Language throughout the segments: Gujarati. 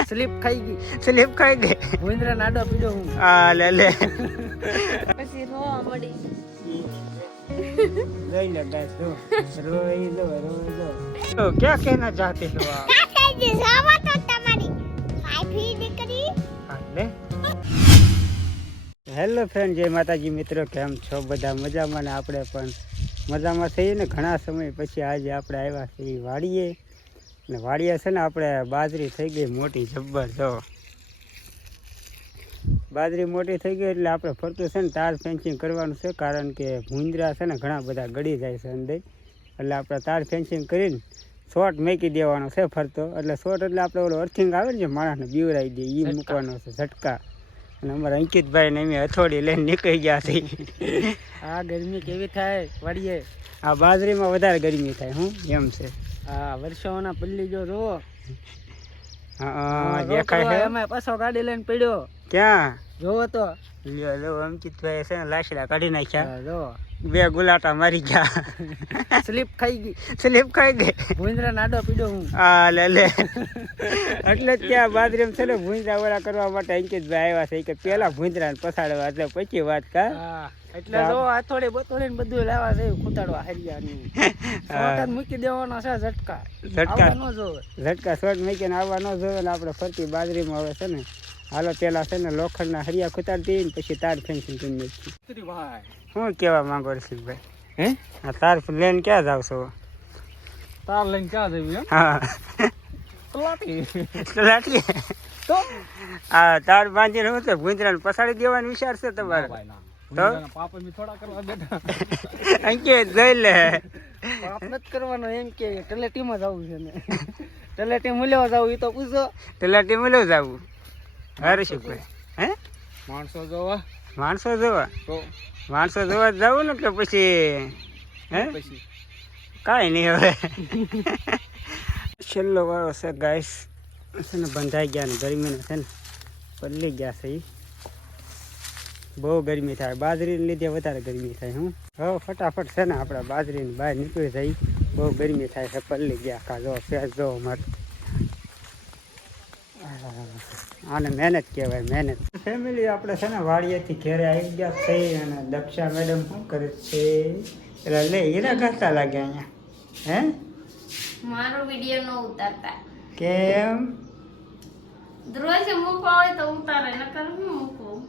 સ્લીપ ખાઈ ગઈ. સ્લીપ ખાઈ ગઈ. મહિન્દ્ર નાડો પીડો હું. હા લે લે. પછી રોવા મળી. લઈ લે ગાઈસ રો રોઈ લો રોઈ લો. તો ક્યાં કહેના ચાહતે હો આપ જાવા તો તમારી ફાઈફી દીકરી. હાલે હેલો ફ્રેન્ડ જય માતાજી મિત્રો કેમ છો? બધા મજામાં ને આપણે પણ મજામાં થઈએ ને? ઘણા સમય પછી આજે આપણે આવ્યા છીએ વાડીએ. ને વાડીએ છે ને આપણે બાજરી થઈ ગઈ મોટી જબ્બર જો. બાજરી મોટી થઈ ગઈ એટલે આપણે ફરતું છે ને તાર ફેન્સિંગ કરવાનું છે કારણ કે ભૂંજરા છે ને ઘણા બધા ગળી જાય છે અંદર. એટલે આપણે તાર ફેન્સિંગ કરીને શોર્ટ મૂકી દેવાનો છે ફરતો. એટલે શોર્ટ એટલે આપણે ઓલો અર્થિંગ આવે ને જે માણસને બીવરાઈ દે એ મૂકવાનો છે ઝટકા. અને અમારા અંકિતભાઈ ને અમે હથોડી લઈને નીકળી ગયા છીએ આ ગરમી કેવી થાય? વળીએ આ બાજરીમાં વધારે ગરમી થાય હું એમ છે. આ વર્ષોના પલ્લી જો રો હા દેખાય છે. અમે પાછો ગાડી લઈને પડ્યો. ક્યાં? જોવો તો. લ્યો લો અંકિતભાઈ છે ને લાશડા કાઢી નાખ્યા. હા, જોવો. બે ગુલાટા મારી ગયા. સ્લીપ ખાઈ ગઈ. સ્લીપ ખાઈ ગઈ. ભૂંદરા નાડો પીડો હું. આ લે લે. એટલે ત્યાં બાદરેમ છે ને ભૂંદરા વડા કરવા માટે અંકિતભાઈ આવ્યા છે. કે પેલા ભૂંજરા પછાડવા. એટલે પછી વાત કા એટલે જો આથોડે બતોડે ને બધું લાવવા છે ખૂતાડવા હરિયાની મૂકી દેવાનો છે ઝટકા. ઝટકા. ન જોવે. ઝટકા શોર્ટ મૂકીને આવવા ન જોવે ને આપણે ફરતી બાજરીમાં આવે છે ને. હાલો પેલા છે ને લોખંડના હરિયા ખૂતાડતી ને પછી તાર ફેન્સિંગ કરી નાખી ભાઈ શું કહેવા માંગો રસિકભાઈ? હે? આ તાર લઈને ક્યાં જાવ છો? તાર લઈને ક્યાં જવી હા. તલાટી તો? આ તાર બાંધીને હું તો ભૂંજરાને પસાડી દેવાનો વિચાર છે તમારે. તો? પાપ મી થોડા કરવા બેઠા. અંકિત જોઈ લે. પાપ નથી કરવાનો એમ કે તલેટીમાં જવું છે ને. તલેટી મૂલ્યો જવું એ તો પૂછો. તલાટી મળ્યો જાવું. હા રસિકભાઈ હે? માણસો જોવા. માણસો જોવા? માણસો જોવા જવું ને કે પછી હે? કાંઈ નહીં હવે. છેલ્લો વાળો છે ગાઈસ છે ને બંધાઈ ગયા ને ગરમીના છે ને પલ્લી ગયા છે. બહુ ગરમી થાય. બાજરીને લીધે વધારે ગરમી થાય હું. હવે ફટાફટ છે ને આપણે બાજરીની બહાર નીકળી જાય બહુ ગરમી થાય છે પલ્લી ગયા કા જો ફેસ જો મારે આને મહેનત કહેવાય મહેનત. ફેમિલી આપણે છે ને વાડીએથી ઘેરે આવી ગયા છે અને દક્ષા મેડમ શું કરે છે? એટલે લે હીરા ઘસતા લાગ્યા અહીંયા. હે? મારો વીડિયો નો ઉતારતા. કેમ? દ્રોજ મૂકવા હોય તો ઉતારે નકર હું મૂકું?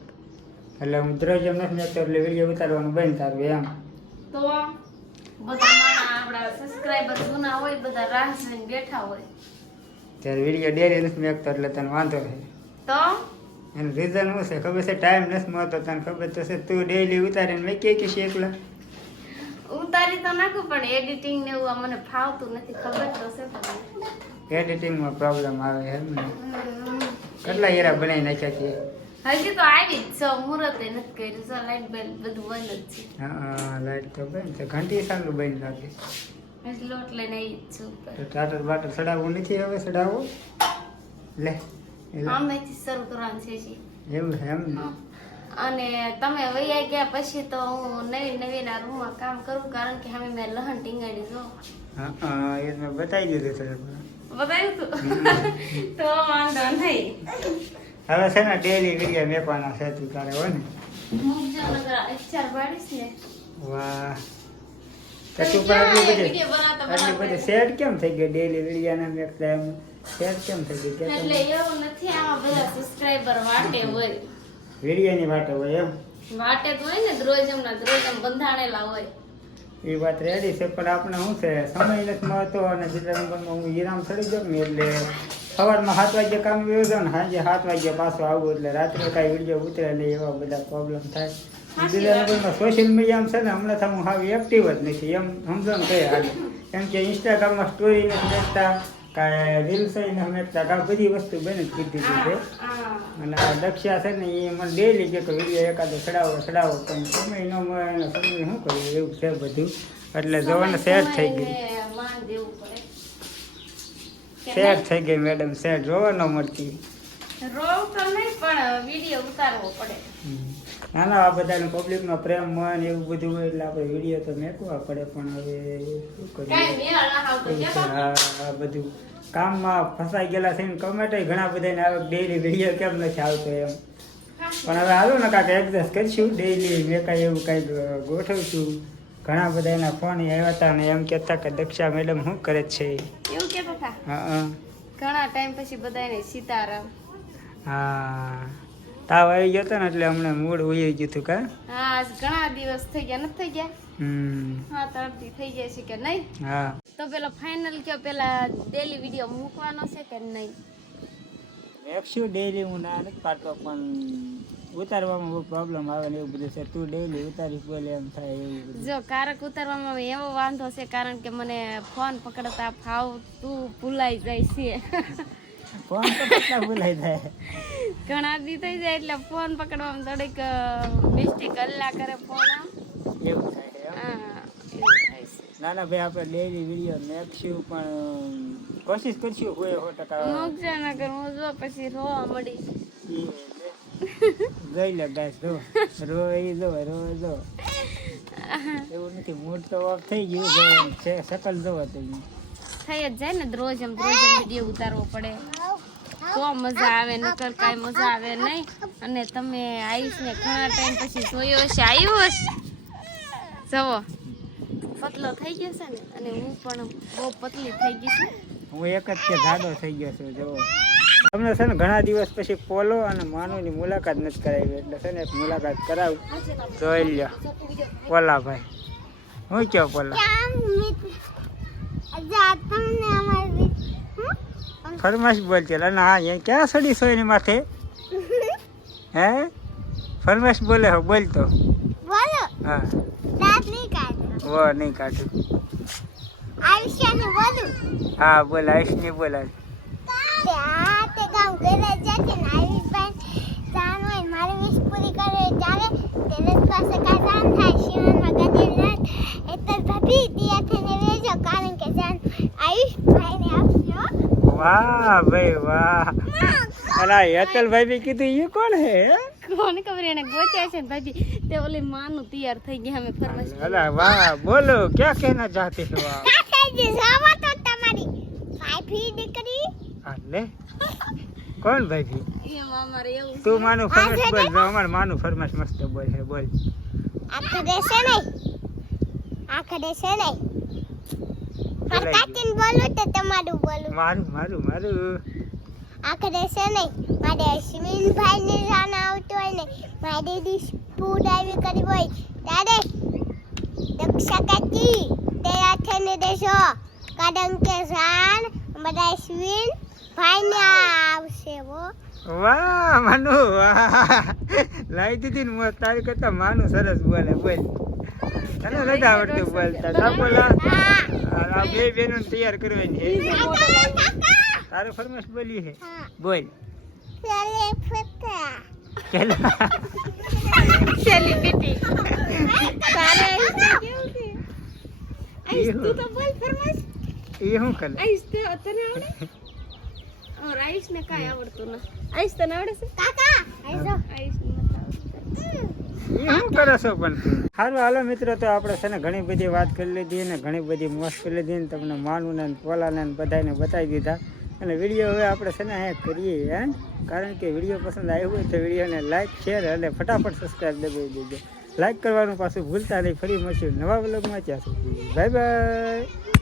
એટલે હું દ્રોજ એમ નથી જતો એટલે વીડિયો ઉતારવાનું બંધ તારું એમ. તો બધા માણા આપણા સબસ્ક્રાઇબર જૂના હોય બધા રાહ જોઈને બેઠા હોય. ત્યારે વીડિયો ડેરી નથી મેકતો એટલે તને વાંધો છે તો? એનું રીઝન શું છે? ખબર છે? ટાઈમ નથી મળતો તને ખબર તો છે? તું ડેલી ઉતારીને મેં કે કે છે એકલા? ઉતારી તો નાખું પણ એડિટિંગ ને એવું મને ફાવતું નથી. ખબર તો છે તમને એડિટિંગમાં પ્રોબ્લેમ આવે એમ ને. કેટલા હીરા બનાવી નાખ્યા છે હજી તો આવી જ છે. મુહૂર્તે નથી કર્યું છે. લાઈટ બેલ બધું બંધ જ છે. હા લાઈટ તો બંધ છે. ઘંટી સારું બંધ લાગે લોટ લઈને આવી જ છું ટાટર બાટર ચડાવવું નથી હવે? ચડાવવું લે. આમેથી શરૂ કરવાનું છે જી. એવું એમ અને તમે વૈયા ગયા પછી તો હું નવી નવી ના રૂમમાં કામ કરું કારણ કે હવે મેં લહણ ટીંગાડી જો. હા હા એ મેં બતાવી દીધું છે બતાવ્યું તું? તો વાંધો નહીં. હવે છે ને ડેલી વીડિયો મેકવાના છે તું તારે હોય ને? પાડીશ વાહ. તો તો તું પણ આટલી બધી આટલી બધી સેટ કેમ થઈ ગઈ ડેલી વિડિયા ને મેકતા એમ? સેટ કેમ થઈ ગઈ? એટલે એવું નથી આમાં બધા સબસ્ક્રાઇબર વાટે હોય. વિડીયોની વાટે હોય એમ? વાટે તો હોય ને દરોજ એમના દરોજ એમ બંધાણેલા હોય. એ વાત રેડી છે પણ આપણે શું છે સમય નથી મળતો અને બીજા નંબરમાં હું વિરામ ચડી જાઉં ને એટલે સવારમાં સાત વાગે કામ વ્યવ ને સાંજે સાત વાગે પાછો આવું એટલે રાત્રે કાંઈ વીડિયો ઉતરે નહીં એવા બધા પ્રોબ્લેમ થાય. બીજા નંબરમાં સોશિયલ મીડિયામાં છે ને હમણાં તો હું હાવ એક્ટિવ જ નથી એમ સમજો ને કઈ હાલ. કેમ કે ઇન્સ્ટાગ્રામમાં સ્ટોરી નથી મેકતા કાંઈ રીલ્સ નથી અમે કાંઈ બધી વસ્તુ બને કીધી છે હા. અને આ દક્ષા છે ને એ મને ડેલી કે વીડિયો એકાદો ચડાવો ચડાવો. પણ સમય ન મળે એનો સમય શું કર્યું એવું છે બધું. એટલે જોવાને સેટ થઈ ગયું. સેટ થઈ ગઈ મેડમ સેટ જોવા ન મળતી. રોવ તો નહીં પણ વીડિયો ઉતારવો પડે. ના ના આ બધાને પબ્લિકનો પ્રેમ મન એવું બધું હોય એટલે આપણે વીડિયો તો મેકવા પડે પણ હવે શું કરીએ? આ બધું કામમાં ફસાઈ ગયેલા થઈને કમેન્ટ ઘણા બધાને આવે ડેઈલી વીડિયો કેમ નથી આવતો એમ. પણ હવે હાલો ને કાંઈક એડજસ્ટ કરીશું. ડેઈલી મેં કાંઈ એવું કાંઈક ગોઠવશું. ઘણા બધા એના ફોન આવ્યા હતા ને એમ કહેતા કે દક્ષા મેડમ શું કરે છે? એવું કે હા ઘણા ટાઈમ પછી બધાને સીતારામ હા. તાવ આવી ગયો હતો ને એટલે હમણાં મૂળ ઉઈ ગયું હતું કા? હા ઘણા દિવસ થઈ ગયા નથી થઈ ગયા? હમ. હા તરફથી થઈ જાય છે કે નહીં? હા. તો પેલા ફાઇનલ કયો પેલા ડેલી વીડિયો મૂકવાનો છે કે નહીં? ડેઈલી હું ના નથી પાડતો પણ ઉતારવામાં બહુ પ્રોબ્લેમ આવે ને એવું બધું છે. તું ડેલી ઉતારી બોલે એમ થાય એવું બધું. જો કારક ઉતારવામાં એવો વાંધો છે કારણ કે મને ફોન પકડતા ફાવ તું ભૂલાઈ જાય છે. ફોન તો કેટલા ભૂલાઈ જાય. ઘણા દી થઈ જાય એટલે ફોન પકડવામાં થોડીક મિસ્ટેક હલ્લા કરે ફોન આમ. એવું થાય ના ના ભાઈ આપણે ડેઈલી વીડિયો મેકશું પણ કોશિશ કરશું કોઈ સો ટકા. મૂકશે ના કર હું જો પછી રોવા મળી જોઈ લે ગાય જો. રો એ જો રો જો. એવું નથી મૂડ તો ઓફ થઈ ગયું છે સકલ જોવો તો ઈ. થઈ જ જાય ને રોજ એમ રોજ વીડિયો ઉતારવો પડે. તો મજા આવે નકર કાંઈ મજા આવે નહીં. અને તમે આવીશ ને ઘણા ટાઈમ પછી જોયો હશે આવ્યો હશે. જવો. પતલો થઈ ગયો છે ને અને હું પણ બહુ પતલી થઈ ગઈ છું. હું એક જ કે જાડો થઈ ગયો છું જો તમને છે ને ઘણા દિવસ પછી પોલો અને માનુની મુલાકાત નથી કરાવી એટલે છે ને એક મુલાકાત કરાવું. જોઈ લ્યો. પોલા ભાઈ. હું કયો પોલા ફરમાશ બોલ છે ના હા અહીંયા ક્યાં સડી છો એની માથે? હે? ફરમાશ બોલે હો બોલ તો. હા. વો નહીં કાઢો. આયુષ્યાને બોલું. હા બોલ આયુષ્યને નહીં બોલાય કારણ કે જાન આયુષ ભાઈને આપશો વાહ ભાઈ વાહ. અને આ હેતલભાઈ બી કીધું એ કોણ હે? કોણ ખબર એને ગોચ્યા છે ને ભાભી તે ઓલી માનું તૈયાર થઈ ગયા અમે ફરમાશ અલા વાહ બોલો ક્યાં કહેના ચાહતી હો આપ તો તમારી ફાઈફી દીકરી. અલે કોણ ભાઈ ભી એમાં અમારે એવું તું માનું ફરમાશ બોલ જો અમાર માનું ફરમાશ મસ્ત બોલ હે બોલ. આખા દેશે નહીં? આખા દેશે નહીં? કાકીન બોલું તો તમારું બોલું. મારું મારું મારું. આખરે છે નહીં મારે અશ્વિનભાઈ ને રાન આવતું હોય ને મારી સ્પૂડ આવી કરી હોય. ત્યારે દક્ષા કાચી તે હાથે ને દેશો કારણ કે રાન બધા અશ્વિન ભાઈ ને આવશે વો વાહ માનુ વાહ. લાવી દીધી ને તારી કરતા માનું સરસ બોલે બોલ. તને નથી આવડતું બોલતા. સાંભળા આ બે બેનો તૈયાર કરવાની છે. તારે ફરમાશ બોલી છે. હા બોલ. સેલિબ્રિટી. તારે કેવું છે? આઈશ તું તો બોલ ફરમાશ. એ હું તે તને આવડે? ઓર ને આવડતું ના તને આવડે છે? કાકા ને એ શું કરો છો પણ સારું હાલો મિત્રો, તો આપણે છે ને ઘણી બધી વાત કરી લીધી અને ઘણી બધી મોસ કરી લીધી ને તમને માનું ને પોલાને બધાને બતાવી દીધા. અને વીડિયો હવે આપણે છે ને અહીંયા કરીએ હે કારણ કે વીડિયો પસંદ આવ્યો હોય તો વિડીયોને લાઈક, શેર અને ફટાફટ સબસ્ક્રાઈબ દબાવી દેજો. લાઈક કરવાનું પાછું ભૂલતા નહીં, ફરી મળશું નવા બ્લોગમાં ત્યાં સુધી બાય બાય